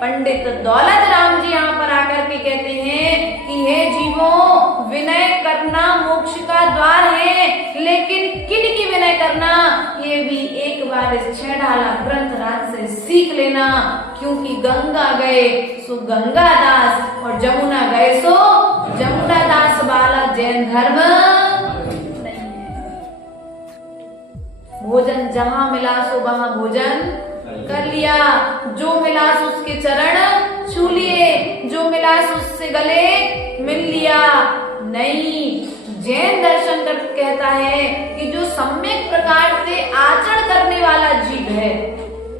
पंडित दौलत राम जी यहाँ पर आकर के कहते हैं कि हे जीवों, करना मोक्ष का द्वार है, लेकिन किन की विनय करना ये भी एक बार इस छेड़ाला ग्रंथ राज से सीख लेना। क्योंकि गंगा गए सो गंगा दास और जमुना गए सो जमुना दास वाला जैन धर्म नहीं है। भोजन जहां मिला सो वहां भोजन कर लिया, जो मिला उसके चरण छू लिए, जो मिला उससे गले मिल लिया। नहीं, जैन दर्शन कर कहता है कि जो सम्यक प्रकार से आचरण करने वाला जीव है,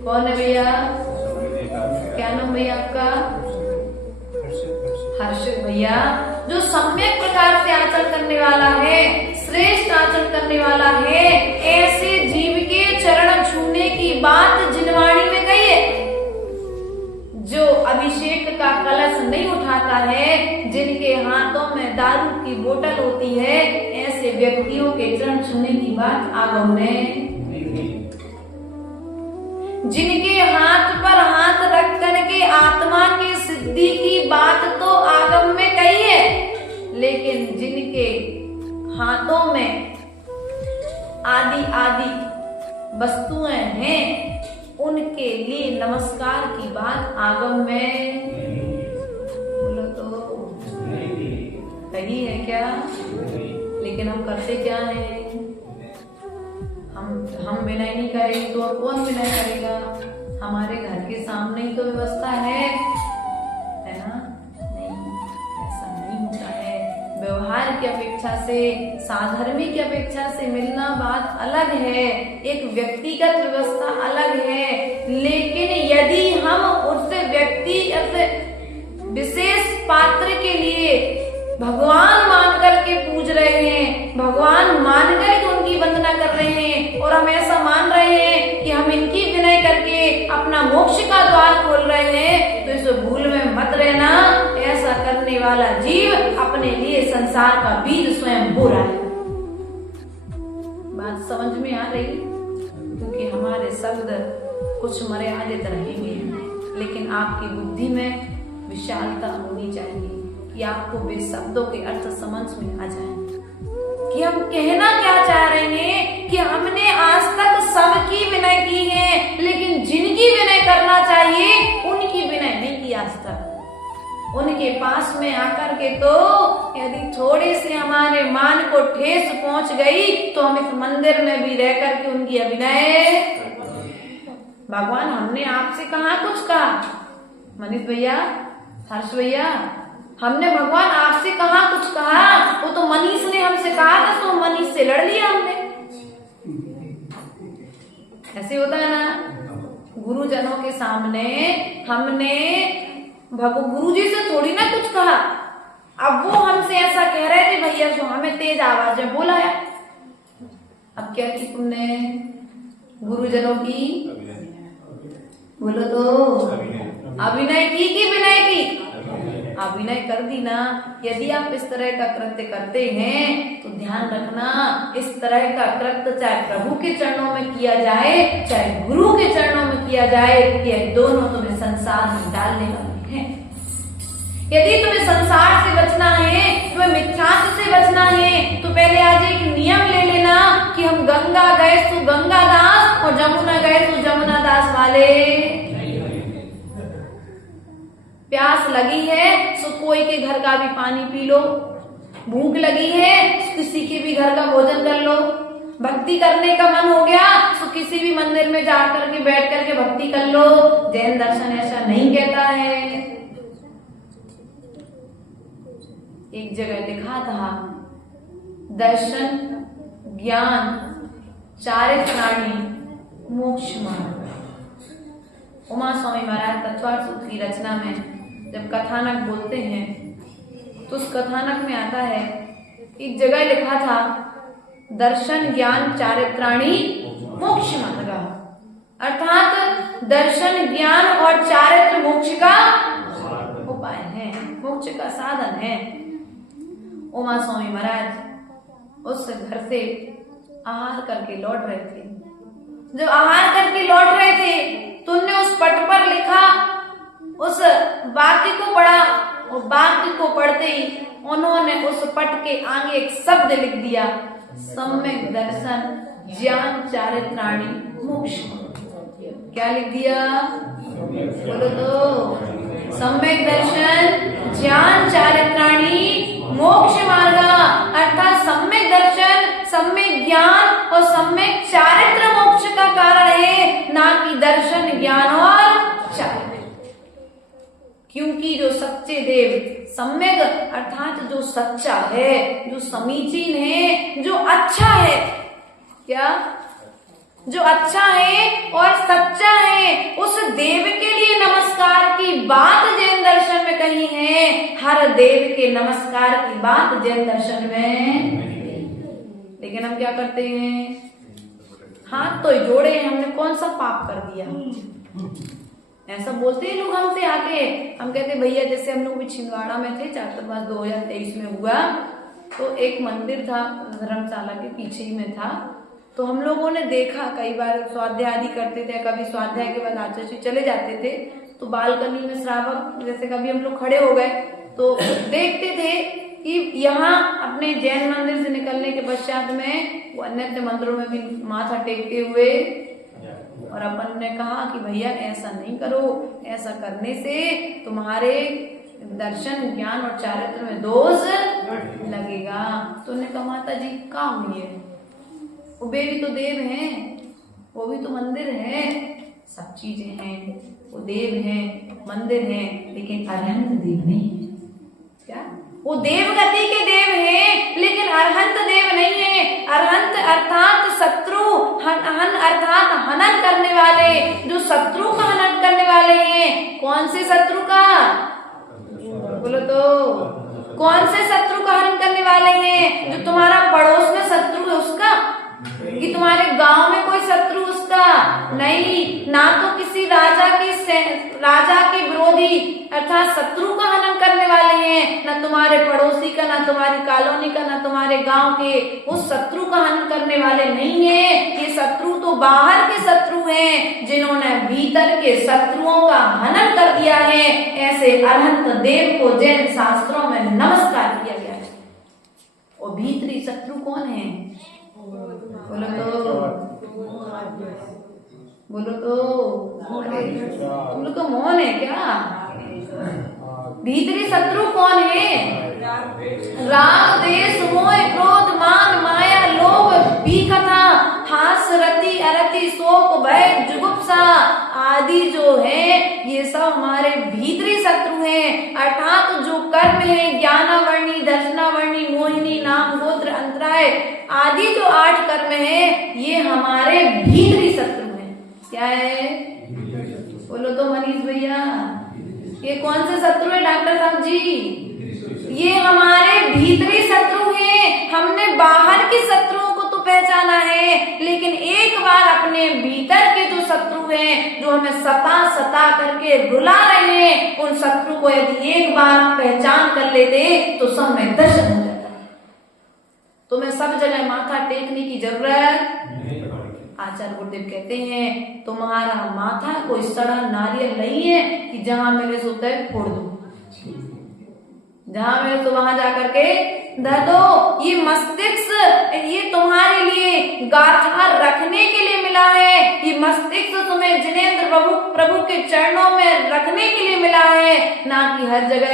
कौन है भैया? क्या नाम भैया आपका? हर्षित भैया। जो सम्यक प्रकार से आचरण करने वाला है, श्रेष्ठ आचरण करने वाला है, ऐसे जीव के चरण छूने की बात जिनवाणी में कही है। जो अभिषेक का कलश नहीं उठाता है, जिनके हाथों में दारू की बोतल होती है, ऐसे व्यक्तियों के चरण छूने की बात आगम में, जिनके हाथ पर हाथ रख करके आत्मा की सिद्धि की बात तो आगम में कही है, लेकिन जिनके हाथों में आदि आदि वस्तुएं हैं, उनके लिए नमस्कार की बात आगम में बोलो तो सही है क्या? लेकिन हम करते क्या है? हम विनय नहीं करेंगे तो और कौन विनय करेगा? हमारे घर के सामने ही तो व्यवस्था है ना? नहीं, ऐसा नहीं होता है। व्यवहार की अपेक्षा से, साधर्मी की अपेक्षा से मिलना बात अलग है, एक व्यक्तिगत व्यवस्था अलग है। लेकिन यदि हम उससे व्यक्ति विशेष पात्र के लिए भगवान मान करके पूज रहे हैं, भगवान मान करके उनकी वंदना कर रहे हैं, और हम ऐसा मान रहे हैं कि हम इनकी विनय करके अपना मोक्ष का द्वार खोल रहे हैं, तो इस भूल में मत रहना। ऐसा करने वाला जीव अपने लिए संसार का बीज स्वयं बो रहा है। बात समझ में आ रही? क्योंकि हमारे शब्द कुछ मर्यादित रहेंगे, लेकिन आपकी बुद्धि में विशालता होनी चाहिए कि आपको वे शब्दों के अर्थ समझ में आ जाए कि हम कहना क्या चाह रहे हैं। कि हमने आज तक सबकी विनय की है, लेकिन जिनकी विनय करना चाहिए उनकी विनय नहीं की आज तक। उनके पास में आकर के तो यदि थोड़े से हमारे मान को ठेस पहुंच गई, तो हम इस मंदिर में भी रह करके उनकी अभिनय, भगवान हमने आपसे कहा कुछ कहा? मनीष भैया, हर्ष भैया, हमने भगवान आपसे कहा कुछ कहा? वो तो मनीष ने हमसे कहा था, तो मनीष से लड़ लिया हमने। ऐसे होता है ना, गुरुजनों के सामने हमने गुरु जी से थोड़ी ना कुछ कहा। अब वो हमसे ऐसा कह रहे थे भैया, जो हमें तेज आवाज में बोला है। अब क्या की तुमने गुरुजनों की, बोलो तो, अभिनय की कि विनय की? अभिनय कर दी ना। यदि आप इस तरह का कृत्य करते हैं तो ध्यान रखना, इस तरह का कृत्य चाहे प्रभु के चरणों में किया जाए, चाहे गुरु के चरणों में किया जाए, ये दोनों तुम्हें संसार में डालने वाले हैं। यदि तुम्हें संसार से बचना है, तुम्हें मिथ्यात्व से बचना है, तो पहले आज एक नियम ले लेना कि हम गंगा गए तो गंगा दास और जमुना गए तो जमुना दास वाले। प्यास लगी है तो कोई के घर का भी पानी पी लो, भूख लगी है किसी के भी घर का भोजन कर लो, भक्ति करने का मन हो गया तो किसी भी मंदिर में जाकर के बैठ करके भक्ति कर लो। जैन दर्शन ऐसा नहीं कहता है। एक जगह लिखा था, दर्शन ज्ञान चारित्राणी मोक्ष मार्ग। उमा स्वामी महाराज तत्वार्थ सूत्र की रचना में जब कथानक बोलते हैं तो उस कथानक में आता है, एक जगह लिखा था, दर्शन ज्ञान चारित्राणी मोक्ष मार्ग, अर्थात दर्शन ज्ञान और चारित्र मोक्ष का उपाय है, मोक्ष का साधन है। उमा स्वामी महाराज उस घर से आहार करके लौट रहे थे। जब आहार करके लौट रहे थे तो उन्होंने उस पट पर लिखा उस वाक्य को पढ़ा, और वाक्य को पढ़ते ही उन्होंने उन्होंने उस पट के आगे एक शब्द लिख दिया, सम्यक दर्शन ज्ञान चारित्राणी मोक्ष। क्या लिख दिया? बोलो तो, सम्यक दर्शन ज्ञान चारित्राणी मोक्ष मार्ग। अर्थात सम्यक दर्शन, सम्यक ज्ञान और सम्यक चारित्र मोक्ष का कारण है, ना कि दर्शन, ज्ञान और चारित्र। क्योंकि जो सच्चे देव, सम्यक अर्थात जो सच्चा है, जो समीचीन है, जो अच्छा है, क्या? जो अच्छा है और सच्चा है, उस देव के लिए नमस्कार की बात जैन दर्शन में कही है। हर देव के नमस्कार की बात जैन दर्शन में। लेकिन हम क्या करते हैं? हाथ तो जोड़े हैं, हमने कौन सा पाप कर दिया? ऐसा बोलते हैं लोग हमसे आके। हम कहते भैया, जैसे हम लोग भी छिंदवाड़ा में थे, चातुर्मास 2023 में हुआ, तो एक मंदिर था धर्मशाला के पीछे ही में था। तो हम लोगों ने देखा, कई बार स्वाध्याय आदि करते थे, कभी स्वाध्याय के बाद आचार्य चले जाते थे, तो बालकनी में श्रावक जैसे कभी हम लोग खड़े हो गए तो देखते थे कि यहाँ अपने जैन मंदिर से निकलने के पश्चात में वो अन्य मंदिरों में भी माथा टेकते हुए, और अपन ने कहा कि भैया ऐसा नहीं करो, ऐसा करने से तुम्हारे दर्शन, ज्ञान और चारित्र में दोष लगेगा। तो उन्होंने कहा माता जी क्या हुई है, वो भी तो देव हैं, वो भी तो मंदिर है, सब चीजें हैं, वो देव हैं, मंदिर हैं, लेकिन अरहंत देव नहीं है। क्या? वो देव गति के देव हैं, लेकिन अरहंत देव नहीं है। अरहंत अर्थात शत्रु, हन अर्थात हनन करने वाले, जो शत्रु का हनन करने वाले हैं। कौन से शत्रु का? बोलो तो, कौन से शत्रु का हनन करने वाले हैं? जो तुम्हारा पड़ोस में शत्रु है उसका, कि तुम्हारे गांव में कोई शत्रु उसका नहीं, ना तो किसी राजा के विरोधी अर्थात शत्रु का हनन करने वाले हैं, ना तुम्हारे पड़ोसी का, ना तुम्हारी कॉलोनी का, ना तुम्हारे गांव के, उस शत्रु का हनन करने वाले नहीं है। ये शत्रु तो बाहर के शत्रु हैं, जिन्होंने भीतर के शत्रुओं का हनन कर दिया है। ऐसे अरहंत देव को जैन शास्त्रों में नमस्कार किया गया है। और भीतरी शत्रु कौन है? बोलो तो, बोलो तो, तुम लोग का मौन है क्या? भीतरी शत्रु कौन है? राग, द्वेष, मोह, क्रोध, मान, माया, लोभ, भीखता, हास, रति, अरति, शोक, भय, जुगुप्सा आदि जो है, ये सब हमारे भीतरी शत्रु हैं। अर्थात जो कर्म है, ज्ञानावर्णी, दर्शनावर्णी, मोहिनी, नाम, गोत्र, अंतराय आदि जो 8 कर्म है, ये हमारे भीतरी शत्रु हैं। क्या है? बोलो तो मनीष भैया, ये कौन से शत्रु है डॉक्टर साहब जी? ये हमारे भीतरी शत्रु हैं। हमने बाहर के शत्रुओं को तो पहचाना है, लेकिन एक बार अपने भीतर के जो शत्रु हैं, जो हमें सता करके रुला रहे हैं, उन शत्रु को यदि एक बार पहचान कर लेते तो सब में दर्शन हो जाता। तुम्हें सब जगह माथा टेकने की जरूरत। आचार्य गुरुदेव कहते हैं तुम्हारा माथा कोई सड़ा नारियल नहीं है कि जहां मिले सो तय फोड़ दो, जहां मिले तो वहां जाकर के धर दो। ये मस्तिष्क, ये तुम्हारे लिए गाथा रखने के लिए मिला है। ये मस्तिष्क तुम्हें जिनेंद्र प्रभु के चरणों में रखने के लिए मिला है, ना कि हर जगह।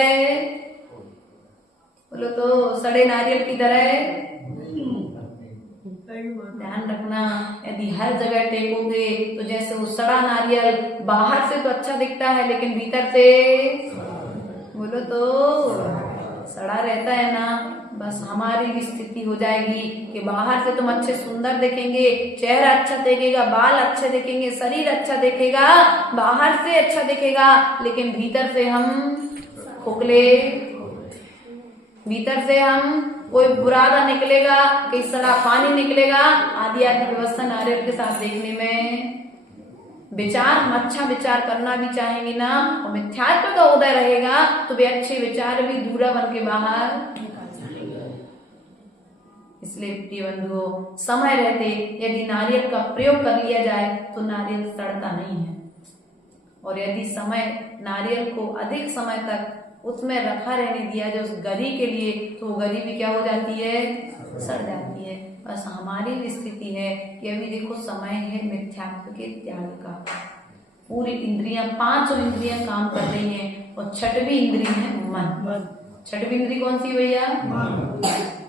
बोलो तो, सड़े नारियल की तरह। ध्यान रखना, यदि हर जगह टेकोगे तो जैसे वो सड़ा नारियल बाहर से तो अच्छा दिखता है, लेकिन भीतर से बोलो तो सड़ा रहता है ना। बस हमारी भी स्थिति हो जाएगी कि बाहर से तुम अच्छे सुंदर दिखेंगे, चेहरा अच्छा दिखेगा, बाल अच्छे दिखेंगे, शरीर अच्छा दिखेगा, बाहर से अच्छा दिखेगा, लेकिन भीतर से हम खोखले, भीतर से हम कोई बुरादा निकलेगा, कहीं सड़ा पानी निकलेगा आदि आदि व्यवस्था नारियल के साथ देखने में। विचार, हम अच्छा विचार करना भी चाहेंगे ना, और मिथ्यात्व का उदय रहेगा तो वे अच्छे विचार भी धूरा बन के बाहर। इसलिए प्रिय बंधुओं, समय रहते यदि नारियल का प्रयोग कर लिया जाए तो नारियल सड़ता नहीं है। और यदि समय नारियल को अधिक समय तक उसमें रखा रहने दिया जो उस गरी के लिए, तो वो गरी भी क्या हो जाती है, सड़ जाती है। बस हमारी भी स्थिति है कि अभी देखो समय है मिथ्यात्व के त्याग का। पूरी इंद्रियां, पांचों इंद्रियां काम कर रही हैं और छठवीं इंद्रिय है मन। छठवीं इंद्रिय कौन सी भैया?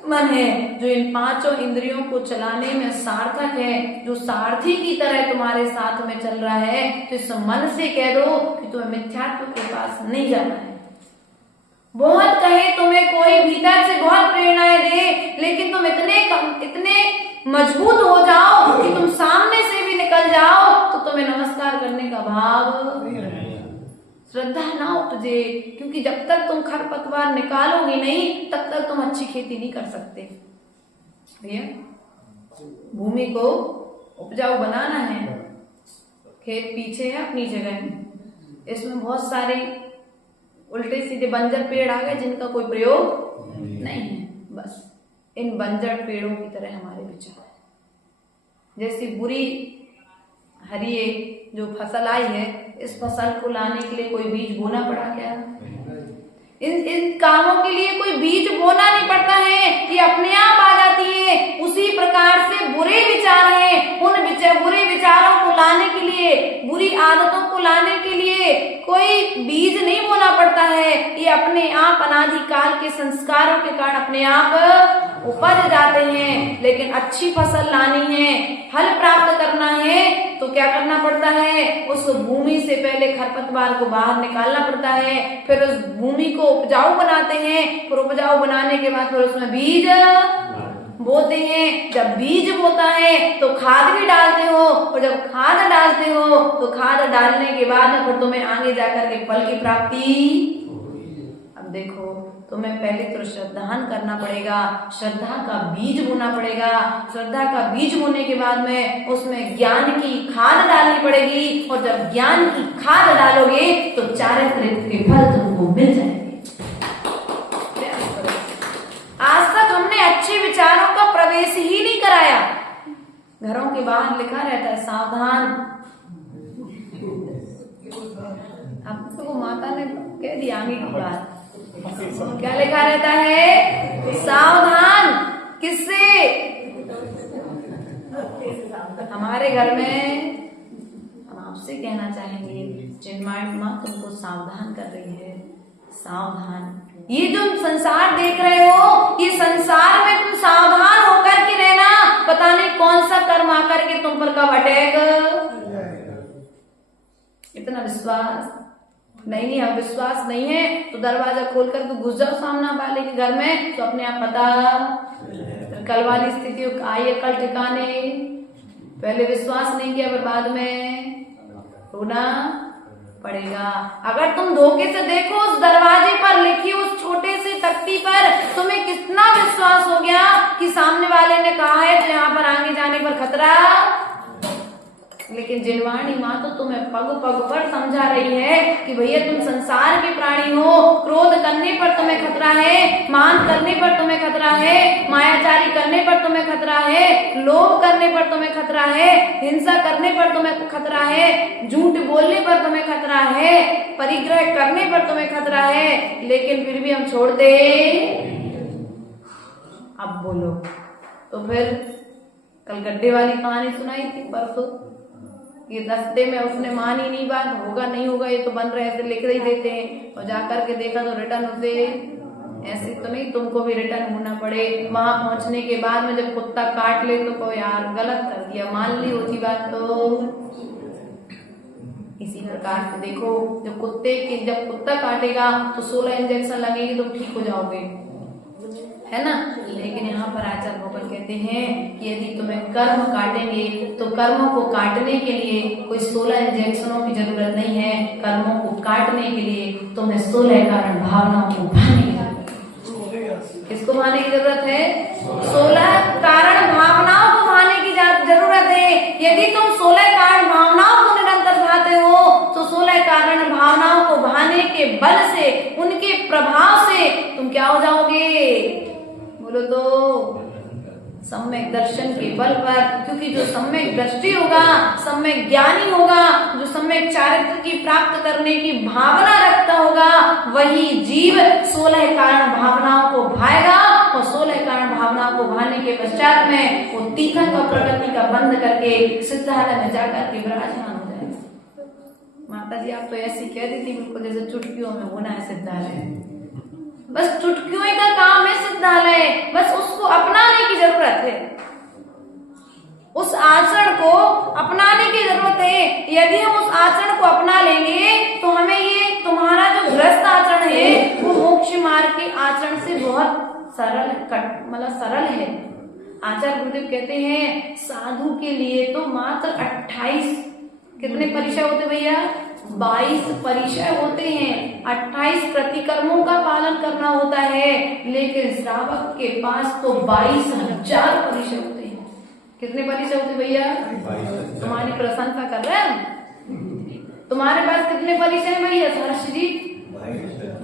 मन है, जो इन पांचों इंद्रियों को चलाने में सार्थक है, जो सारथी की तरह तुम्हारे साथ में चल रहा है। तो इस मन से कह दो कि तुम्हें मिथ्यात्व के पास नहीं जाना है। बहुत कहे तुम्हें कोई भीतर से बहुत प्रेरणाएं दे, लेकिन तुम इतने मजबूत हो जाओ कि तुम सामने से भी निकल जाओ तो तुम्हें नमस्कार करने का भाव, श्रद्धा ना उपजे। क्योंकि जब तक तुम खरपतवार निकालोगे नहीं, तब तक तुम अच्छी खेती नहीं कर सकते। भैया, भूमि को उपजाऊ बनाना है, खेत पीछे है अपनी जगह, इसमें बहुत सारे उल्टे सीधे बंजर पेड़ आ गए जिनका कोई प्रयोग नहीं है। बस इन बंजर पेड़ों की तरह हमारे विचार है। जैसी बुरी हरिये जो फसल आई है, इस फसल को लाने के लिए कोई बीज बोना पड़ा क्या? इन कामों के लिए कोई बीज बोना नहीं पड़ता है, ये अपने आप आ जाती है। उसी प्रकार से बुरे विचार हैं, उन बुरे विचारों को लाने के लिए, बुरी आदतों को लाने के लिए कोई बीज नहीं बोना पड़ता है। ये अपने आप अनादि काल के संस्कारों के कारण अपने आप उपज जाते हैं। लेकिन अच्छी फसल लानी है, फल प्राप्त करना है, तो क्या करना पड़ता है? उस भूमि से पहले खरपतवार को बाहर निकालना पड़ता है, फिर उस भूमि को उपजाऊ बनाते हैं, फिर उपजाऊ बनाने के बाद फिर उसमें बीज बोते हैं। जब बीज बोता है तो खाद भी डालते हो, और जब खाद डालते हो तो खाद डालने के बाद फिर तुम्हें आगे जाकर के फल की प्राप्ति। अब देखो, तुम्हें पहले तो श्रद्धान करना पड़ेगा, श्रद्धा का बीज बोना पड़ेगा। श्रद्धा का बीज बोने के बाद में उसमें ज्ञान की खाद डालनी पड़ेगी, और जब ज्ञान की खाद डालोगे तो चारित्र्य के फल तुमको मिल जाएंगे। आज तक हमने अच्छे विचारों का प्रवेश ही नहीं कराया। घरों के बाहर लिखा रहता है सावधान। अब तो माता ने कह दिया आगे की बात, क्या लिखा रहता है? सावधान। किससे? हमारे घर में हम आपसे कहना चाहेंगे, चिन्मयी माँ तुमको सावधान कर रही है। सावधान, ये जो संसार देख रहे हो, ये संसार में तुम सावधान होकर के रहना। पता नहीं कौन सा कर्म आकर के तुम पर कब अटैक। इतना विश्वास नहीं है। विश्वास नहीं है तो दरवाजा खोलकर तो घुस जाओ सामने वाले के घर में, तो अपने आप पता। कल वाली स्थिति आई है कल ठिकाने। पहले विश्वास नहीं किया, फिर बाद में रोना पड़ेगा। अगर तुम धोखे से देखो, उस दरवाजे पर लिखी उस छोटे से तख्ती पर तुम्हें कितना विश्वास हो गया कि सामने वाले ने कहा है तो यहाँ पर आगे जाने पर खतरा। लेकिन जिनवाणी माँ तो तुम्हें पग पग पर समझा रही है कि भैया तुम संसार के प्राणी हो। क्रोध करने पर तुम्हें खतरा है, मान करने पर तुम्हें खतरा है, मायाचारी करने पर तुम्हें खतरा है, लोभ करने पर तुम्हें खतरा है, हिंसा करने पर तुम्हें खतरा है, झूठ बोलने पर तुम्हें खतरा है, परिग्रह करने पर तुम्हें खतरा है। लेकिन फिर भी हम छोड़ दे। अब बोलो तो फिर कल गड्ढे वाली कहानी सुनाई थी परसों, ये रास्ते में उसने मानी नहीं बात, होगा नहीं होगा ये तो बन रहे थे, लिख ही देते हैं, और जाकर के देखा तो रिटर्न उसे ऐसे तो नहीं तुमको भी रिटर्न होना पड़े। वहां पहुंचने के बाद में जब कुत्ता काट ले तो को यार गलत कर दिया, मान ली होती बात। तो इसी प्रकार से देखो, जब कुत्ता काटेगा तो 16 इंजेक्शन लगेगी तो ठीक हो जाओगे, है ना। लेकिन यहाँ पर आचार्य भगवान कहते हैं कि यदि तुम्हें कर्म काटेंगे तो कर्मों को काटने के लिए कोई 16 इंजेक्शनों की जरूरत नहीं है। कर्मों को काटने के लिए तुम्हें 16 कारण भावनाओं को भाने की जरूरत है। किसको भाने की जरूरत है? 16 कारण भावनाओं को भाने की जरूरत है। यदि तुम 16 कारण भावनाओं को निरंतर भाते हो तो 16 कारण भावनाओं को भाने के बल से, उनके प्रभाव से तुम क्या हो जाओगे? बोलो तो सम्यक दर्शन के बल पर, क्योंकि जो सम्यक दृष्टि होगा, सम्यक ज्ञानी होगा, जो सम्यक चारित्र की प्राप्त करने की भावना रखता होगा, वही जीव 16 कारण भावनाओं को भाएगा और 16 कारण भावनाओं को भाने के पश्चात में वो तीखन का प्रकृति का बंद करके सिद्धालय में जाकर के विराजमान हो जाएगा। माता जी आप तो ऐसी कह दी थी बिल्कुल जैसे चुटकियों में होना है सिद्धालय, बस चुटकियों का काम है सिद्धालय, बस उसको अपनाने की जरूरत है, उस आचरण को अपनाने की जरूरत है। यदि हम उस आचरण को अपना लेंगे तो हमें ये तुम्हारा जो गृहस्थ आचरण है वो मोक्ष मार्ग के आचरण से बहुत सरल मतलब सरल है। आचार्य गुरुदेव कहते हैं साधु के लिए तो मात्र 28 कितने परिचय होते भैया, 22 परिचय होते हैं, 28 प्रतिकर्मों का पालन करना होता है, लेकिन श्रावक के पास तो 22,000 परिचय होते हैं। कितने परिचय होते भैया? तुम्हारी प्रशंसा कर रहे हैं, तुम्हारे पास कितने परिचय है भैया हर्ष जी?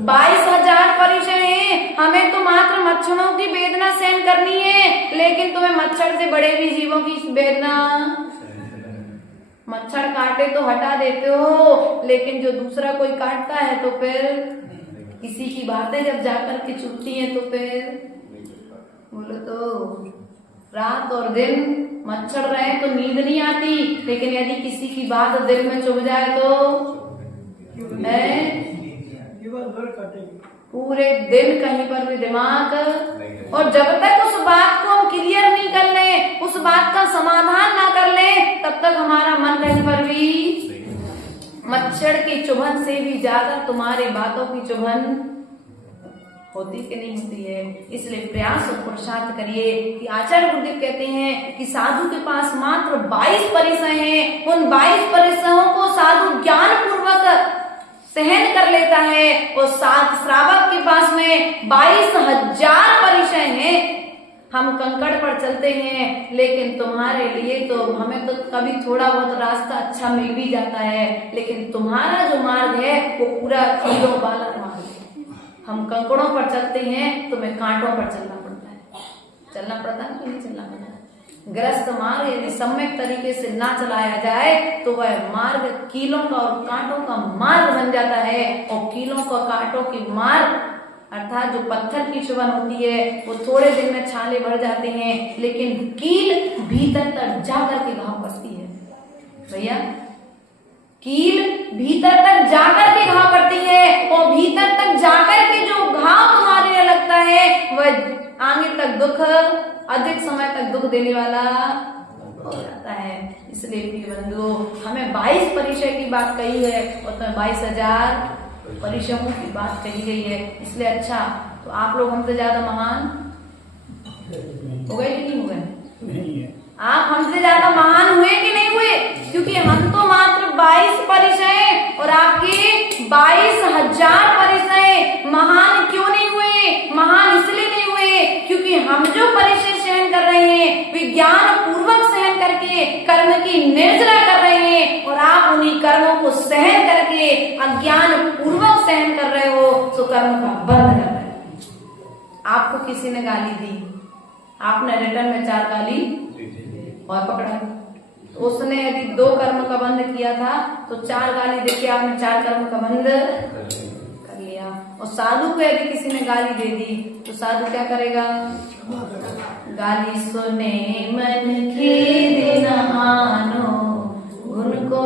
22,000 परिचय है। हमें तो मात्र मच्छरों की वेदना सहन करनी है, लेकिन तुम्हें मच्छर से बड़े भी जीवों की वेदना, मच्छर काटे तो हटा देते हो, लेकिन जो दूसरा कोई काटता है तो फिर किसी की बातें जब जाकर के चुभती हैं तो फिर बोलो तो रात और दिन मच्छर रहे तो नींद नहीं आती, लेकिन यदि किसी की बात दिल में चुभ जाए तो पूरे दिन कहीं पर भी दिमाग, और जब तक उस बात को हम क्लियर नहीं कर ले, उस बात का समाधान ना कर ले, तब तक हमारा मन कहीं पर भी मच्छर की चुभन से भी ज्यादा तुम्हारी बातों की चुभन होती कि नहीं होती है। इसलिए प्रयास और पुरुषार्थ करिए कि आचार्य गुरुदेव कहते हैं कि साधु के पास मात्र 22 परिचय हैं, उन 22 परिचयों को साधु ज्ञान पूर्वक सहन कर लेता है, और श्रावक के पास में 22,000 परिचय हैं। हम कंकड़ पर चलते हैं, लेकिन तुम्हारे लिए तो हमें तो कभी थोड़ा बहुत रास्ता अच्छा मिल भी जाता है, लेकिन तुम्हारा जो मार्ग है वो पूरा कीलों वाला मार्ग है। हम कंकड़ों पर चलते हैं, तुम्हें कांटों पर चलना पड़ता है, चलना पड़ता है कि नहीं चलना पड़ता? ग्रस्त मार्ग यदि सम्यक तरीके से ना चलाया जाए तो वह मार्ग कीलों का और कांटों का मार्ग बन जाता है, और कीलों का कांटों की मार्ग अर्थात जो पत्थर की चुभन होती है वो थोड़े दिन में छाले भर जाते हैं, लेकिन कील भीतर तक जाकर के घाव करती है भैया, कील भीतर तक जाकर के घाव करती है, और भीतर तक जाकर के जो घाव तुम्हारे लगता है वह आगे तक दुख, अधिक समय तक दुख देने वाला हो जाता है। इसलिए प्रिय बंधुओं हमें 22 परिचय की बात कही है और तुम्हें 22,000 परिचयों की बात कही गई है। इसलिए अच्छा तो आप लोग हमसे ज्यादा महान हो गए कि नहीं हो गए? आप हमसे ज्यादा महान हुए कि नहीं हुए? क्योंकि हम तो मात्र 22 परिचय और आपके 22,000 परिचय। महान क्यों नहीं हुए? महान इसलिए नहीं हुए क्योंकि हम जो परिचय सहन कर रहे हैं विज्ञान पूर्वक सहन करके कर्म की निर्जरा कर रहे हैं, और आप उन्हीं कर्मों को सहन करके अज्ञान पूर्वक सहन कर रहे हो, तो कर्म का बंध कर रहे हो। आपको किसी ने गाली दी, आपने रिटर्न में 4 गाली और पकड़ा, तो उसने यदि 2 कर्म का बंध किया था तो 4 गाली देके आपने 4 कर्म का बंध कर लिया। और साधु को यदि किसी ने गाली दे दी तो साधु क्या करेगा? गाली सुने मन खेद न आनो गुण को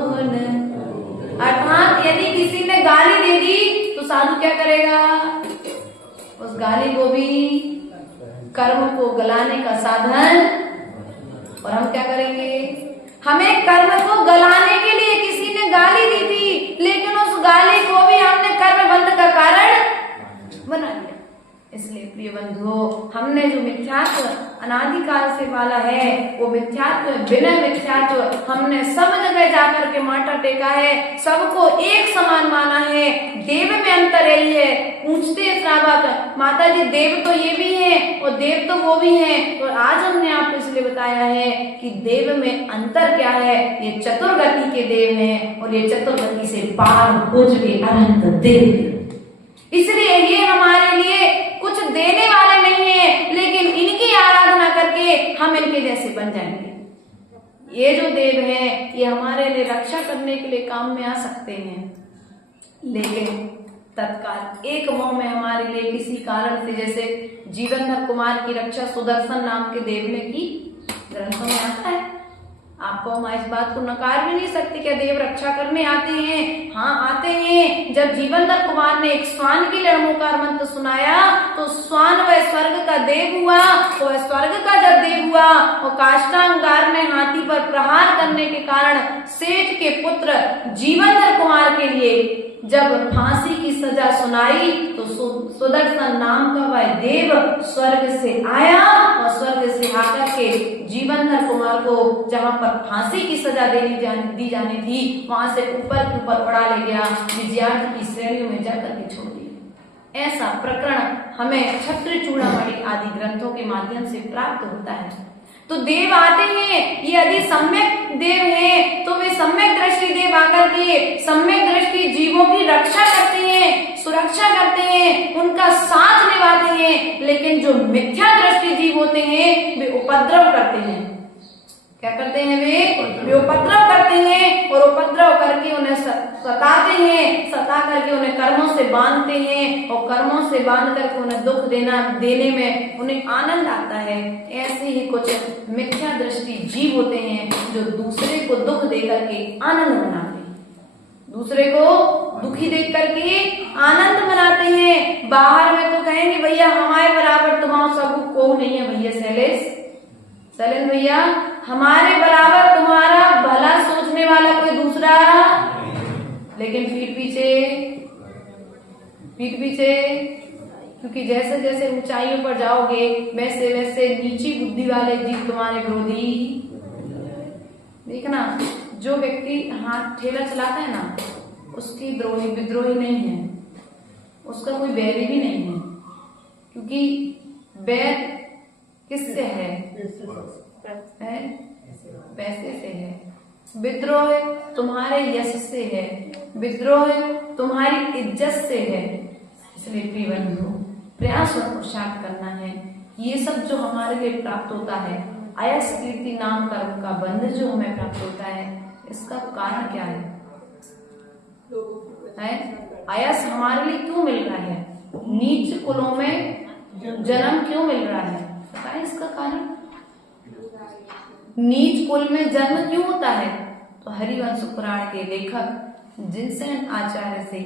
गुण, अर्थात यदि किसी ने गाली दे दी तो साधु क्या करेगा? उस गाली को भी कर्म को गलाने का साधन, और हम क्या करेंगे? हमें कर्म को गलाने के लिए किसी ने गाली दी थी, लेकिन उस गाली को भी हमने कर्म बंध का कारण बना लिया। इसलिए प्रिय बंधुओं हमने जो मिथ्यात्व अनादिकाल से पाला है वो मिथ्यात्व बिना मिथ्यात्व हमने सब जगह जाकर के माथा टेका है, सबको एक समान माना है। देव में अंतर यही है। पूछते श्रावक माता जी देव तो ये भी है और देव तो वो भी है, तो आज हमने आपको इसलिए बताया है कि देव में अंतर क्या है। ये चतुर्गति के देव हैं और ये चतुर्गति से पार हो चुके अनंत देव। इसलिए ये हमारे लिए कुछ देने वाले नहीं है, लेकिन इनकी आराधना बन जाएंगे। ये जो देव हैं ये हमारे लिए रक्षा करने के लिए काम में आ सकते हैं, लेकिन तत्काल एक मोह में हमारे लिए किसी कारण से, जैसे जीवनधर कुमार की रक्षा सुदर्शन नाम के देव ने की, ग्रंथों में आता है। आपको हम इस बात को नकार भी नहीं सकते, क्या देव रक्षा करने आते हैं? हाँ आते हैं। जब जीवनधर कुमार ने एक स्वान की लड़मोकार मंत्र सुनाया तो स्वान वह स्वर्ग का देव हुआ। वह स्वर्ग का जब देव हुआ और काष्टांगार ने हाथी पर प्रहार करने के कारण सेठ के पुत्र जीवनधर कुमार के लिए जब फांसी की सजा सुनाई तो सुदर्शन नाम का वह देव स्वर्ग से आया और स्वर्ग से आकर के जीवनधर कुमार को जहां पर फांसी की सजा दी जानी थी वहां से ऊपर उड़ा ले गया, विजयार्थ की श्रेणियों में जाकर के छोड़ दिया। ऐसा प्रकरण हमें क्षत्रिय चूड़ामणि आदि ग्रंथों के माध्यम से प्राप्त होता है। तो देव आते हैं, ये यदि सम्यक देव हैं तो वे सम्यक दृष्टि देव आकर के सम्यक दृष्टि जीवों की रक्षा करते हैं, सुरक्षा करते हैं, उनका साथ निभाते हैं। लेकिन जो मिथ्या दृष्टि जीव होते हैं वे उपद्रव करते हैं। क्या करते हैं? वे उपद्रव करते हैं और उपद्रव करके उन्हें सताते हैं, सता करके उन्हें कर्मों से बांधते हैं और कर्मों से बांध करके उन्हें दुख देने में उन्हें आनंद आता है। ऐसे ही कुछ मिथ्या दृष्टि जीव होते हैं जो दूसरे को दुख दे करके आनंद मनाते हैं, दूसरे को दुखी देख करके आनंद मनाते हैं। बाहर में तो कहेंगे भैया हमारे बराबर तुम्हारा सब को नहीं है भैया शैलेश भैया, हमारे बराबर तुम्हारा भला सोचने वाला कोई दूसरा, लेकिन पीठ पीछे क्योंकि जैसे जैसे ऊंचाइयों पर जाओगे वैसे वैसे नीची बुद्धि वाले जीव तुम्हारे विरोधी। देखना, जो व्यक्ति हाथ ठेला चलाता है ना उसकी विद्रोही नहीं है, उसका कोई बैरी भी नहीं है, क्योंकि बैर किससे है? पैसे से है। विद्रोह तुम्हारे यश से है, विद्रोह तुम्हारी इज्जत से है। इसलिए प्रिय बंधु, प्रयास और पुरुषार्थ करना है। ये सब जो हमारे लिए प्राप्त होता है, आयस कीर्ति नाम कर्म का बंध जो हमें प्राप्त होता है, इसका कारण क्या है? आयस हमारे लिए क्यों मिल रहा है? नीच कुलों में जन्म क्यों मिल रहा है? पता है इसका कारण? नीच कुल में जन्म क्यों होता है? तो हरिवंश पुराण के लेखक जिनसेन आचार्य से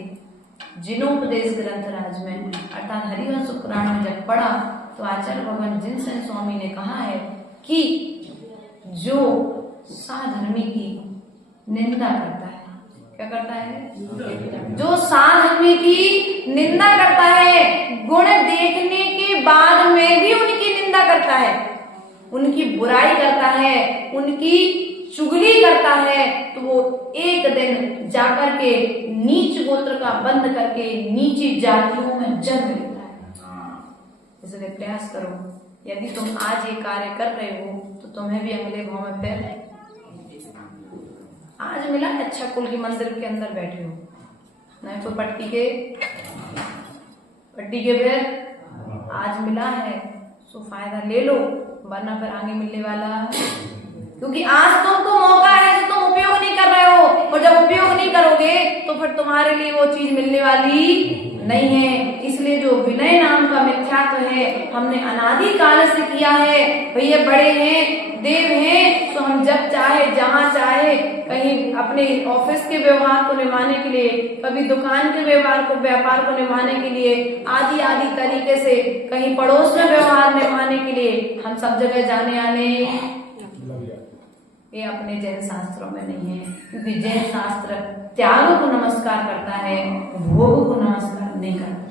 जिनोपदेश ग्रंथराज में अर्थात हरिवंश पुराण में जब पढ़ा तो आचार्य भगवान जिनसेन स्वामी ने कहा है कि जो साधर्मी की निंदा करता है, क्या करता है? जो साधर्मी की निंदा करता है, गुण देखने के बाद में भी उनकी निंदा करता है, उनकी बुराई करता है, उनकी चुगली करता है, तो वो एक दिन जाकर के नीच गोत्र का बंद करके नीची जातियों में जन्म लेता है। इसलिए प्रयास करो, यदि तुम आज ये कार्य कर रहे हो तो तुम्हें भी अगले भाव में फिर आज मिला अच्छा कुल की मंदिर के अंदर बैठे हो, नहीं कोई पट्टी के फिर आज मिला है सो फायदा ले लो, वरना फिर आगे मिलने वाला, क्योंकि आज तुमको मौका है जो तुम उपयोग नहीं कर रहे हो, और जब उपयोग नहीं करोगे तो फिर तुम्हारे लिए वो चीज मिलने वाली नहीं है। इसलिए जो विनय नाम का मिथ्यात्व है हमने अनादि काल से किया है। भैया बड़े हैं, देव हैं, तो हम जब चाहे जहां चाहे कहीं अपने ऑफिस के व्यवहार को निभाने के लिए, कभी दुकान के व्यापार को निभाने के लिए, आदि आदि तरीके से कहीं पड़ोस में व्यवहार निभाने के लिए हम सब जगह जाने आने, ये अपने जैन शास्त्रों में नहीं है, क्योंकि जैन शास्त्र त्याग को नमस्कार करता है, भोग को नमस्कार नहीं करता।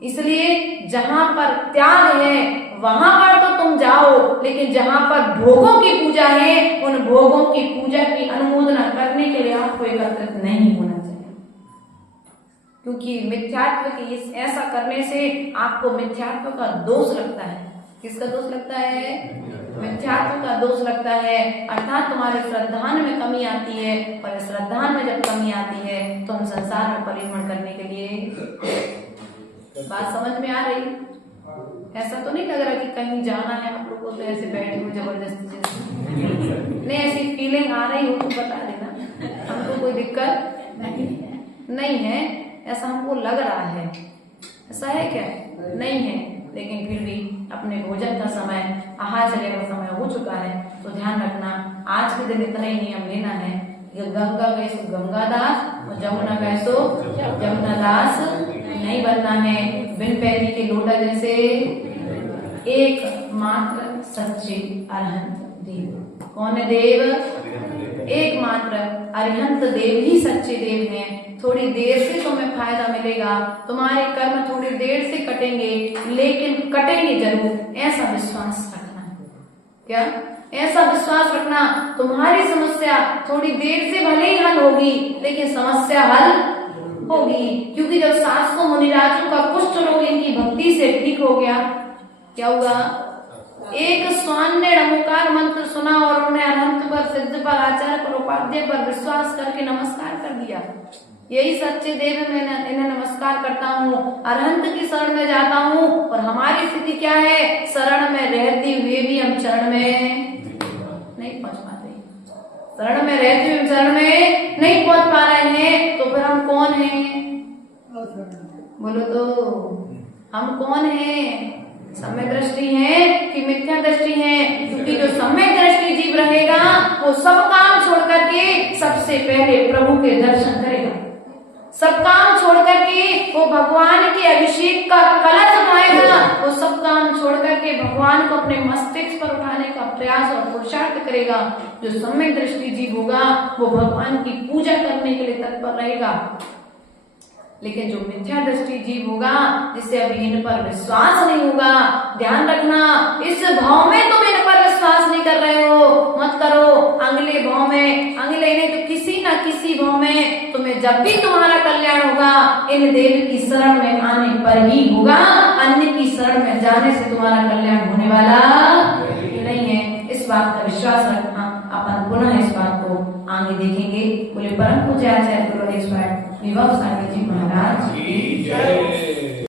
इसलिए जहां पर त्याग है वहां पर तो तुम जाओ, लेकिन जहां पर भोगों की पूजा है उन भोगों की पूजा की अनुमोदना करने के लिए आपको एकत्रित नहीं होना चाहिए, क्योंकि मिथ्यात्व की ऐसा करने से आपको मिथ्यात्व का दोष लगता है। किसका दोष लगता है? मिथ्यात्व का दोष लगता है, अर्थात तुम्हारे श्रद्धान में कमी आती है, और श्रद्धान में जब कमी आती है तो हम संसार में परिभ्रमण करने के लिए, बात समझ में आ रही? ऐसा तो नहीं लग रहा कि कहीं जाना है आप लोगों को तो ऐसे बैठे हो जबरदस्ती जैसे? नहीं, ऐसी फीलिंग आ रही हो तो बता देना, हमको कोई दिक्कत नहीं है। ऐसा हमको लग रहा है, ऐसा है क्या? नहीं है, लेकिन फिर भी अपने भोजन का समय, आहार चले का समय हो चुका है, तो ध्यान रखना आज के दिन इतना ही नियम लेना है कि गंगा गए सो गंगादास और जमुना गए सो जमुनादास नहीं बनना है। बिन पैरी के लोटा जैसे एकमात्र सच्चे अरहंत देव। कौन है देव? एकमात्र अरहंत देव ही सच्चे देव हैं। थोड़ी देर से तुम्हें फायदा मिलेगा, तुम्हारे कर्म थोड़ी देर से कटेंगे, लेकिन कटेंगे जरूर, ऐसा विश्वास रखना। क्या? ऐसा विश्वास रखना तुम्हारी समस्या थोड़ी देर से भले ही हल होगी, लेकिन समस्या हल होगी। क्योंकि जब शास्त्रों मुनिराजों का कुष्ठ रोग इनकी भक्ति से ठीक हो गया, क्या हुआ? एक स्वान ने नमोकार मंत्र सुना और उन्होंने अरहंत पर, सिद्ध पर, आचार्य पर, उपाध्याय पर विश्वास करके नमस्कार कर दिया। यही सच्चे देव है, मैं इन्हें नमस्कार करता हूँ, अरहंत की शरण में जाता हूँ। और हमारी स्थिति क्या है? शरण में रहते हुए भी हम चरण में नहीं पहुंच पाते। शरण में रहते हुए चरण में नहीं पहुंच पा रहे हैं, तो फिर हम कौन हैं? बोलो तो, हम कौन हैं? सम्यक दृष्टि है कि मिथ्या दृष्टि है? क्योंकि जो सम्यक दृष्टि जीव रहेगा वो सब काम छोड़ करके सबसे पहले प्रभु के दर्शन करेगा। सब काम छोड़ करके वो भगवान के अभिषेक का कलश उठाएगा। वो सब काम छोड़ करके भगवान को अपने मस्तिष्क पर उठाने का प्रयास और पुरुषार्थ करेगा। जो सम्यक दृष्टि जीव होगा वो भगवान की पूजा करने के लिए तत्पर रहेगा। लेकिन जो मिथ्या दृष्टि जीव होगा, जिससे अभी इन पर विश्वास नहीं होगा, ध्यान रखना, इस भाव में तुम इन पर विश्वास नहीं कर रहे हो, मत करो। अगले भाव में, अगले नहीं तो किसी ना किसी भाव में तुम्हें जब भी तुम्हारा कल्याण होगा, इन देव की शरण में आने पर ही होगा। अन्य की शरण में जाने से तुम्हारा कल्याण होने वाला नहीं है। इस बात का विश्वास रखना। अपन पुनः इस बात को आगे देखेंगे। बोले परम पूज्य आचार्य गुरुदेव स्वामी विभव सागर जी महाराज की जय।